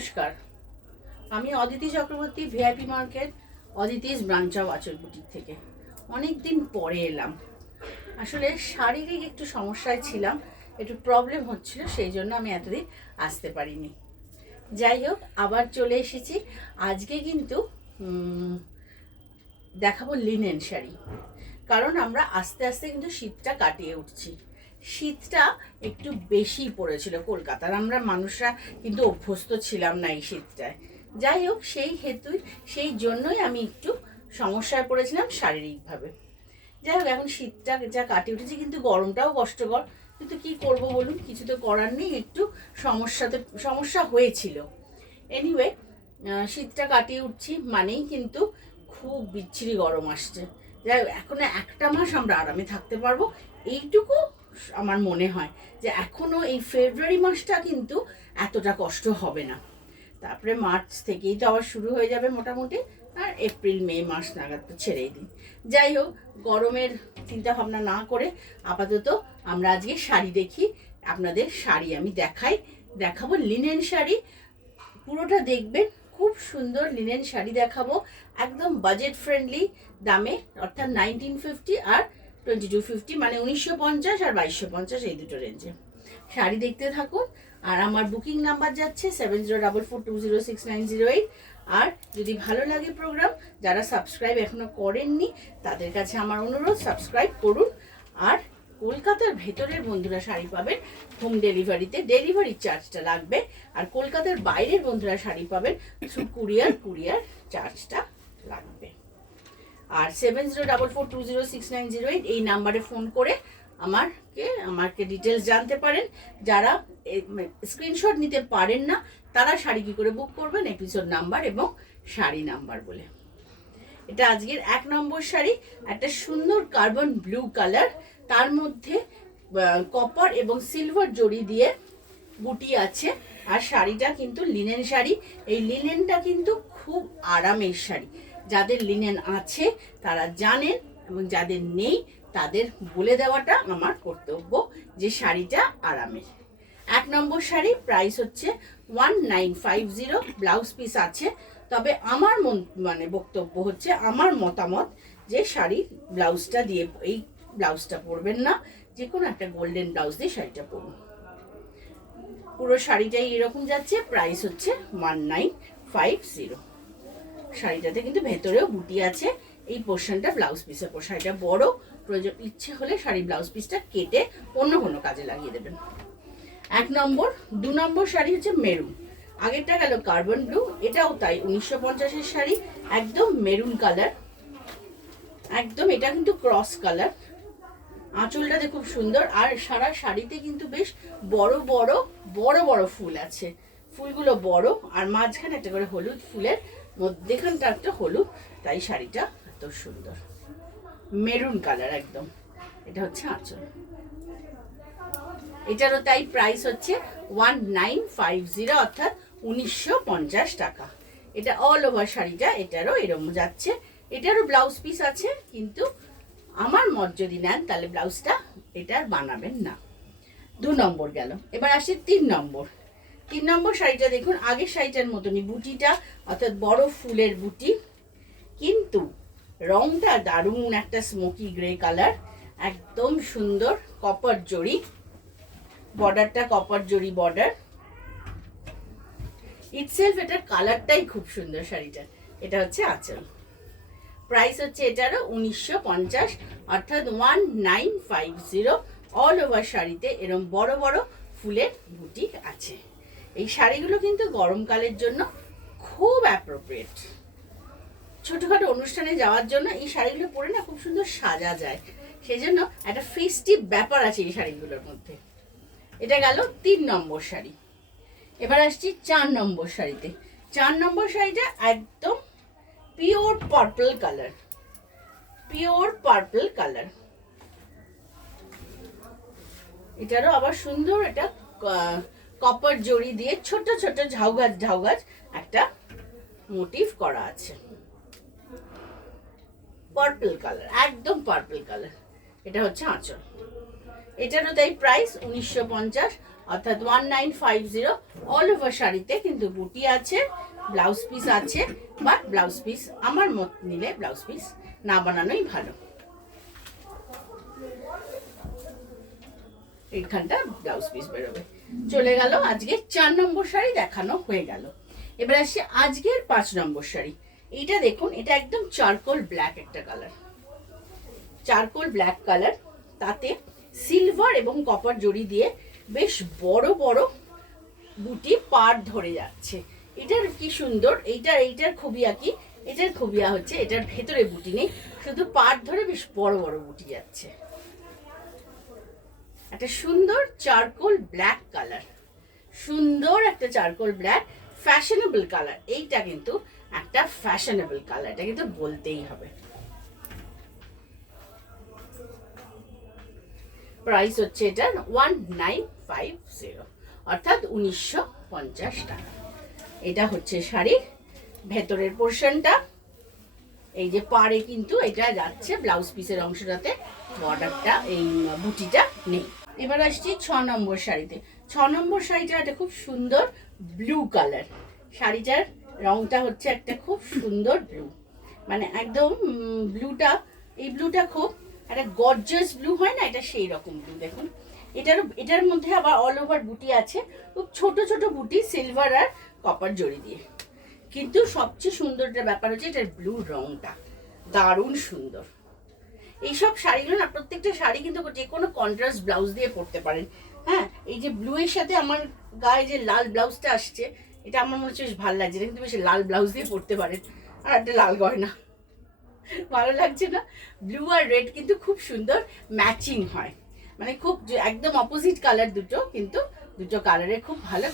নমস্কার, আমি Aditi Chakraborty, VIP market, Aditi's branch of আঁচল বুটিক থেকে অনেক দিন পরে এলাম। আসলে শারীরিক একটু সমস্যায় ছিলাম, একটু প্রবলেম হচ্ছিল, সেই জন্য আমি এতদিন আসতে পারিনি। যাই হোক, আবার চলে এসেছি। আজকে কিন্তু দেখাবো লিনেন শাড়ি, কারণ আমরা আস্তে আস্তে কিন্তু শীতটা কাটিয়ে উঠছি। শীতটা একটু বেশি পড়েছিল কলকাতার, আমরা মানুষরা কিন্তু অভ্যস্ত ছিলাম না এই শীতটায়। যাই হোক, সেই জন্যই আমি একটু সমস্যায় পড়েছিলাম শারীরিকভাবে। যাই হোক, এখন শীতটা যা কাটিয়ে উঠেছি, কিন্তু গরমটাও কষ্টকর, কিন্তু কি করব বলুন, কিছু তো করার নেই, একটু সমস্যা হয়েছিল। এনিওয়ে, শীতটা কাটিয়ে উঠছি মানেই কিন্তু খুব বিচ্ছিরি গরম আসছে। যাই হোক, এখনো একটা মাস আমরা আরামে থাকতে পারবো, এইটুকু আমার মনে হয়, যে এখনো এই ফেব্রুয়ারি মাসটা কিন্তু এতটা কষ্ট হবে না। তারপরে মার্চ থেকেই তো আবার শুরু হয়ে যাবে মোটামুটি, আর এপ্রিল মে মাস নাগাদ তো ছেড়েই দিন। যাই হোক, গরমের চিন্তা ভাবনা না করে আপাতত আমরা আজকে শাড়ি দেখি, আপনাদের শাড়ি আমি দেখাবো লিনেন শাড়ি। পুরোটা দেখবেন, খুব সুন্দর লিনেন শাড়ি দেখাবো, একদম বাজেট ফ্রেন্ডলি দামে, অর্থাৎ 1950 আর 2250, মানে 1950 আর 2250, এই দুটো রেঞ্জে শাড়ি দেখতে থাকুন। আর আমার বুকিং নাম্বার যাচ্ছে 7044206908। আর যদি ভালো লাগে প্রোগ্রাম, যারা সাবস্ক্রাইব এখনো করেননি তাদের কাছে আমার অনুরোধ, সাবস্ক্রাইব করুন। আর কলকাতার ভেতরের বন্ধুরা শাড়ি পাবেন হোম ডেলিভারিতে, ডেলিভারি চার্জটা লাগবে। আর কলকাতার বাইরের বন্ধুরা শাড়ি পাবেন থ্রু কুরিয়ার চার্জটা লাগবে। আর 7044206908 এই নাম্বারে ফোন করে আমাকে ডিটেলস জানতে পারেন। যারা স্ক্রিনশট নিতে পারেন না, তারা শাড়ি কী করে বুক করবেন, এপিসোড নাম্বার এবং শাড়ি নাম্বার বলে। এটা আজকের 1 নম্বর শাড়ি, একটা সুন্দর কার্বন ব্লু কালার, তার মধ্যে কপার এবং সিলভার জড়ি দিয়ে বুটি আছে। আর শাড়িটা কিন্তু লিনেন শাড়ি। এই লিনেনটা কিন্তু খুব আরামের শাড়ি, যাদের লিনেন আছে তারা জানেন, এবং যাদের নেই তাদের বলে দেওয়াটা আমার কর্তব্য যে শাড়িটা আরামের। 1 নম্বর শাড়ি, প্রাইস হচ্ছে 1950, ব্লাউজ পিস আছে। তবে আমার বক্তব্য হচ্ছে, আমার মতামত, যে শাড়ির ব্লাউজটা দিয়ে, এই ব্লাউজটা পরবেন না, যে কোনো একটা গোল্ডেন ব্লাউজ দিয়ে শাড়িটা পরুন। পুরো শাড়িটাই এরকম যাচ্ছে, প্রাইস হচ্ছে 1950। শাড়িটাতে কিন্তু ভেতরেও বুটি আছে, এই পোর্শনটা ব্লাউজ পিসের পোর্শন। শাড়িটা বড়, প্রয়োজন ইচ্ছে হলে শাড়ি ব্লাউজ পিসটা কেটে অন্য কোনো কাজে লাগিয়ে দেবেন। 1 নম্বর। 2 নম্বর শাড়ি হচ্ছে মেরুন। আগেরটা গেল কার্বন ব্লু, এটাও তাই 1950-এর শাড়ি, একদম মেরুন কালার, একদম এটা কিন্তু ক্রস কালার। আঁচলটাতে খুব সুন্দর, আর সারা শাড়িতে কিন্তু বেশ বড় বড় ফুল আছে, ফুলগুলো বড়, আর মাঝখানে একটা করে হলুদ ফুলের, মধ্যেখানটা একটা হলুদ, তাই শাড়িটা এত সুন্দর মেরুন কালার একদম। এটা হচ্ছে আঁচল, এটারও তাই প্রাইস হচ্ছে 1950, অর্থাৎ 1950 টাকা। এটা অল ওভার শাড়িটা, এটারও এরকম যাচ্ছে। এটারও ব্লাউজ পিস আছে, কিন্তু আমার মত যদি নেন তাহলে ব্লাউজটা এটার বানাবেন না। 2 নম্বর গেল। এবার আসি 3 নম্বর। 3 নম্বর শাড়িটা দেখুন, আগের শাড়িটার মতনই বুটিটা, অর্থাৎ বড় ফুলের বুটি, কিন্তু রংটা দারুণ একটা স্মোকি গ্রে কালার, একদম সুন্দর কপার জড়ি, বর্ডারটা কপার জড়ি বর্ডার ইটসেলফ, এটার কালারটাই খুব সুন্দর শাড়িটার। এটা হচ্ছে আঁচল, প্রাইস হচ্ছে এটারও 1950, অর্থাৎ 1950। অল ওভার শাড়িতে এরকম বড় বড় ফুলের বুটি আছে। এই শাড়িগুলো কিন্তু গরমকালের জন্য খুব অ্যাপ্রোপ্রিয়েট, ছোটোখাটো অনুষ্ঠানে যাওয়ার জন্য এই শাড়িগুলো পরে না খুব সুন্দর সাজা যায়, সেই জন্য একটা ফেস্টিভ ব্যাপার আছে এই শাড়িগুলোর মধ্যে। এটা গেল 3 নম্বর শাড়ি। এবার আসছি 4 নম্বর শাড়িতে। 4 নম্বর শাড়িটা একদম পিওর পার্পল কালার, এটারও আবার সুন্দর, এটা কপার জড়ি দিয়ে ছোট ছোট ঝাউগাছ একটা মোটিভ করা আছে, পার্পল কালার, একদম পার্পল কালার। এটা হচ্ছে আঁচল, এটারও তাই প্রাইস 1950, অর্থাৎ 1950। অল ওভার শাড়িতে কিন্তু বুটি আছে, ব্লাউজ পিস আছে, বাট ব্লাউজ পিস আমার মত নিলে ব্লাউজ পিস না বানানোই ভালো। এইখানটা ব্লাউজ পিস বেরোবে। চলে গেল আজকে 4 নম্বর শাড়ি দেখানো হয়ে গেল। এবার আসছি আজকের 5 নম্বর শাড়ি। এইটা দেখুন, এটা একদম চারকোল ব্ল্যাক একটা কালার, চারকোল ব্ল্যাক কালার, তাতে সিলভার এবং কপার জড়ি দিয়ে বেশ বড় বড় বুটি পার ধরে যাচ্ছে। এটার কি সুন্দর, এইটার খুবিয়া কি, এটার খুবিয়া হচ্ছে এটার ভেতরে বুটি নেই, শুধু পার ধরে বেশ বড় বড় বুটি যাচ্ছে। একটা সুন্দর চারকোল ব্ল্যাক কালার, সুন্দর একটা চারকোল ব্ল্যাক, ফ্যাশনেবল কালার। এইটা কিন্তু একটা ফ্যাশনেবল কালার, এটা কিন্তু বলতেই হবে। প্রাইস হচ্ছে এটার 1950, অর্থাৎ 1950 টাকা। এটা হচ্ছে শাড়ির ভেতরের পোর্শনটা। এই যে পাড়ে কিন্তু এটা যাচ্ছে, ব্লাউজ পিসের অংশটাতে বর্ডারটা, এই বুটিটা নেই। এবার আসছি 6 নম্বর শাড়িতে। 6 নম্বর শাড়িটা একটা খুব সুন্দর ব্লু কালার। শাড়িটার রংটা হচ্ছে একটা খুব সুন্দর ব্লু, মানে একদম ব্লুটা, এই ব্লুটা খুব একটা গর্জিয়াস ব্লু হয় না, এটা সেই রকম ব্লু। দেখুন এটার মধ্যে আবার অল ওভার বুটি আছে, খুব ছোট ছোট বুটি, সিলভার আর কপার জড়ি দিয়ে। কিন্তু সবচেয়ে সুন্দরটা ব্যাপার হচ্ছে এটার ব্লু রংটা দারুণ সুন্দর। এইসব শাড়িগুলো না, প্রত্যেকটা শাড়ি কিন্তু যে কোনো কন্ট্রাস্ট ব্লাউজ দিয়ে পরতে পারেন। হ্যাঁ, এই যে ব্লু এর সাথে আমার গায়ে যে লাল ব্লাউজটা আসছে, এটা আমার মনে হচ্ছে বেশ ভালো লাগছে, এটা কিন্তু বেশ লাল ব্লাউজ দিয়ে পরতে পারেন। আর একটা লাল গয়না, ভালো লাগছে না? ব্লু আর রেড কিন্তু খুব সুন্দর ম্যাচিং হয়, মানে খুব একদম অপোজিট কালার দুটো, কিন্তু দুটো কালারের খুব ভালো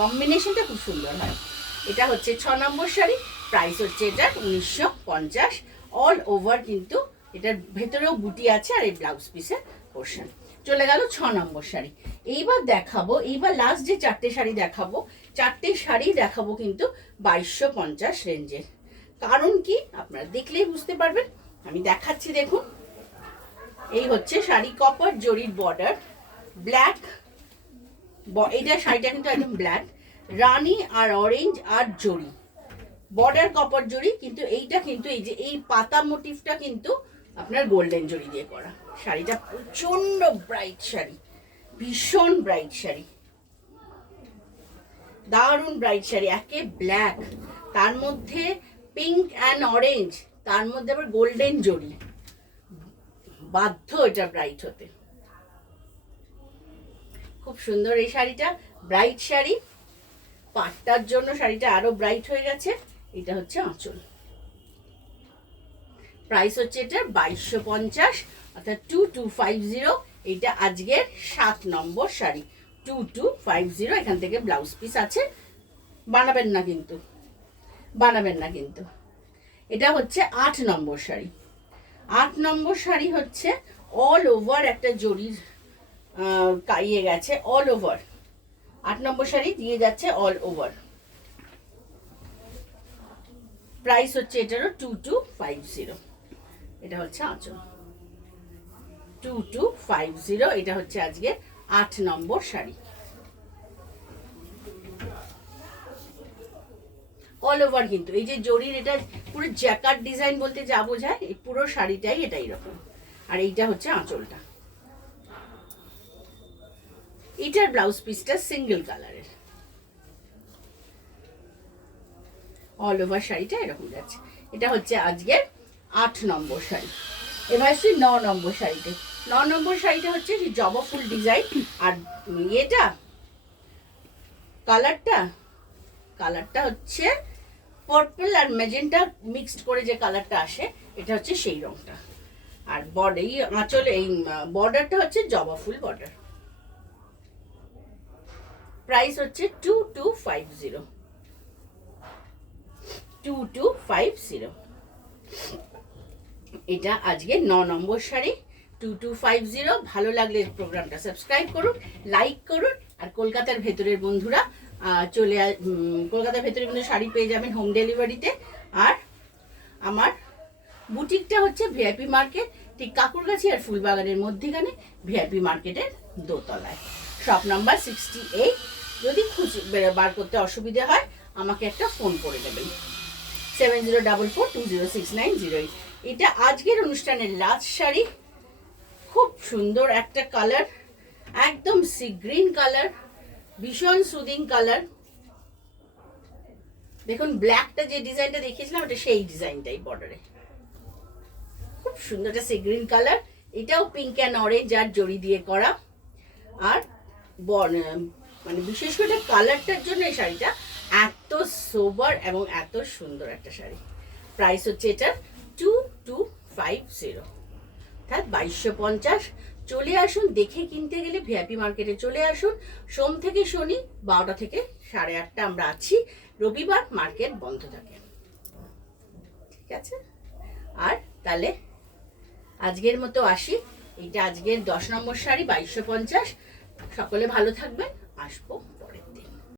কম্বিনেশনটা খুব সুন্দর হয়। এটা হচ্ছে 6 নম্বর শাড়ি। প্রাইস হচ্ছে এটা 1950। অল ওভার কিন্তু এটার ভেতরেও বুটি আছে আর এই ব্লাউজ পিসের পোর্শন। চলে গেল 6 নম্বর শাড়ি। এইবার দেখাবো, এইবার লাস্ট যে 4টে শাড়ি দেখাবো, 4টে শাড়ি দেখাবো কিন্তু 2250 রেঞ্জের। কারণ কি আপনারা দেখলেই বুঝতে পারবেন, আমি দেখাচ্ছি। দেখুন, এই হচ্ছে শাড়ি, কপার জরির বর্ডার, ব্ল্যাক। এইটা শাড়িটা কিন্তু একদম ব্ল্যাক, রানী আর অরেঞ্জ আর জরি, বর্ডার কপার জরি। কিন্তু এইটা কিন্তু এই যে এই পাতা মোটিভটা কিন্তু আপনার গোল্ডেন জরি দিয়ে করা। শাড়িটা প্রচন্ড ব্রাইট শাড়ি, ভীষণ ব্রাইট শাড়ি, দারুণ ব্রাইট শাড়ি। একে ব্ল্যাক, তার মধ্যে পিঙ্ক অ্যান্ড অরেঞ্জ, তার মধ্যে আবার গোল্ডেন জরি, বাধ্য এটা ব্রাইট হতে। খুব সুন্দর এই শাড়িটা, ব্রাইট শাড়ি। পাটটার জন্য শাড়িটা আরো ব্রাইট হয়ে গেছে। এটা হচ্ছে আঁচল। প্রাইস হচ্ছে এটা 2250, অর্থাৎ 2250। এইটা আজকের 7 নম্বর শাড়ি, 2250। এখান থেকে ব্লাউজ পিস আছে, বানাবেন না কিন্তু, বানাবেন না কিন্তু। এটা হচ্ছে 8 নম্বর শাড়ি। 8 নম্বর শাড়ি হচ্ছে অল ওভার একটা জরির ইয়ে গেছে, অল ওভার। 8 নম্বর শাড়ি দিয়ে যাচ্ছে অল ওভার। প্রাইস হচ্ছে এটারও 2250। এটা হচ্ছে আঁচল, 2250। এটা হচ্ছে আজকে 8 নম্বর শাড়ি, অল ওভার। কিন্তু এই যে জরির, এটা পুরো জ্যাকার্ড ডিজাইন বলতে যা বোঝায়, এই পুরো শাড়িটাই এটা এরকম। আর এইটা হচ্ছে আঁচলটা। এটার ব্লাউজ পিসটা সিঙ্গেল কালারের, অল ওভার শাড়িটা এরকম যাচ্ছে। এটা হচ্ছে আজকের 8 নম্বর শাড়ি। এবার আসছি 9 নম্বর শাড়িতে। 9 নম্বর শাড়িটা হচ্ছে জবা ফুল ডিজাইন, আর এটা কালারটা হচ্ছে পার্পল আর ম্যাজেন্টা মিক্সড করে যে কালারটা আসে, এটা হচ্ছে সেই রংটা। আর এই আঁচলে এই বর্ডারটা হচ্ছে জবা ফুল বর্ডার। প্রাইস হচ্ছে 2250, 2250। এটা আজকে 9 নম্বর শাড়ি, 2250। ভালো লাগলে প্রোগ্রামটা সাবস্ক্রাইব করুন, লাইক করুন। আর কলকাতার ভেতরের বন্ধুরা কলকাতার ভেতরে কিন্তু শাড়ি পেয়ে যাবেন হোম ডেলিভারিতে। আর আমার বুটিকটা হচ্ছে ভিআইপি মার্কেট, ঠিক কাকুরগাছি আর ফুলবাগানের মধ্যেখানে, ভিআইপি মার্কেটের দোতলায়। Shop number 68। যদি বার করতে অসুবিধে হয় আমাকে একটা ফোন করে দেবেন 7044206908। এটা আজকের অনুষ্ঠানের লাস্ট শাড়ি। খুব সুন্দর একটা কালার, একদম সি গ্রিন কালার, ভীষণ সুদিং কালার। দেখুন ব্ল্যাকটা যে ডিজাইনটা দেখিয়েছিলাম ওটা সেই ডিজাইনটাই বর্ডারে। খুব সুন্দর একটা সি গ্রিন কালার। এটাও পিঙ্ক অ্যান্ড অরেঞ্জ আর জড়ি দিয়ে করা। আর মানে বিশেষ করে কালারটার জন্য এই শাড়িটা এত সোবার এবং এত সুন্দর একটা শাড়ি। প্রাইস হচ্ছে এটা 2250, অর্থাৎ 2250। চলে আসুন, দেখে কিনতে গেলে ভিআইপি মার্কেটে চলে আসুন। সোম থেকে শনি 12টা থেকে 8:30 আমরা আছি, রবিবার মার্কেট বন্ধ থাকে। ঠিক আছে, আর তাহলে আজকের মতো আসি। এটা আজকের 10 নম্বর শাড়ি 2250। সকলে ভালো থাকবেন, আসবো।